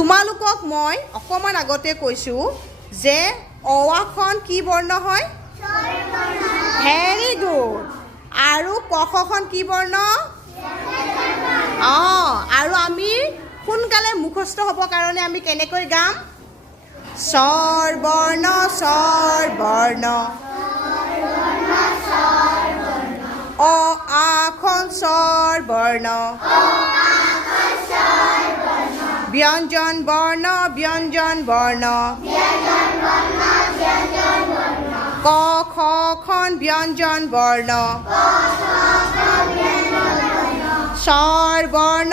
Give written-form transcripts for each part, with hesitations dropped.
তোমালোকক মই অকমান আগতে কৈছো যে অৱাখন কি বৰ্ণ হয় ভেৰি গুড আৰু কখন কি বৰ্ণ আৰু আমি সোনকালে মুখস্থ হ'ব কাৰণে আমি কেনেকৈ গাম স্বৰ বৰ্ণ অ আখন স্বৰ বৰ্ণ ব্যঞ্জন বৰ্ণ ক খ খন ব্যঞ্জন বৰ্ণ স্বৰ বৰ্ণ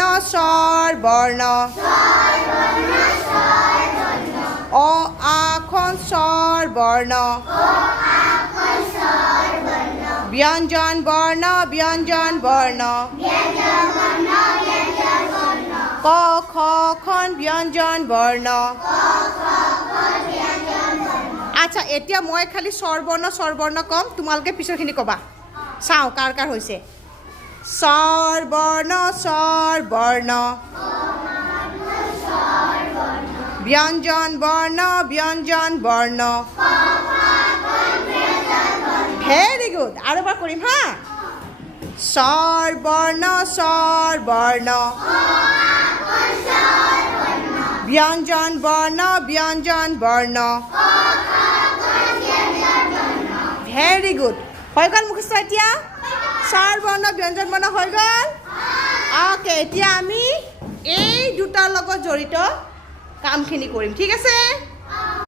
অ আখন স্বৰ বৰ্ণ ব্যঞ্জন বৰ্ণ ক খ খন ব্যঞ্জন বৰ্ণ আচ্ছা এতিয়া মই খালি স্বৰ বৰ্ণ কম তোমালোকে পিছৰখিনি ক'বা চাওঁ কাৰ কাৰ হৈছে স্বৰ বৰ্ণ ব্যঞ্জন বৰ্ণ ভেৰি গুড আৰু এবাৰ কৰিম হা স্বৰ বৰ্ণ ব্যঞ্জন বৰ্ণ ভেৰি গুড হৈ গ'ল মুখস্থ এতিয়া স্বৰ বৰ্ণ ব্যঞ্জন বৰ্ণ হৈ গ'ল অ'কে এতিয়া আমি এই দুটাৰ লগত জড়িত কামখিনি কৰিম ঠিক আছে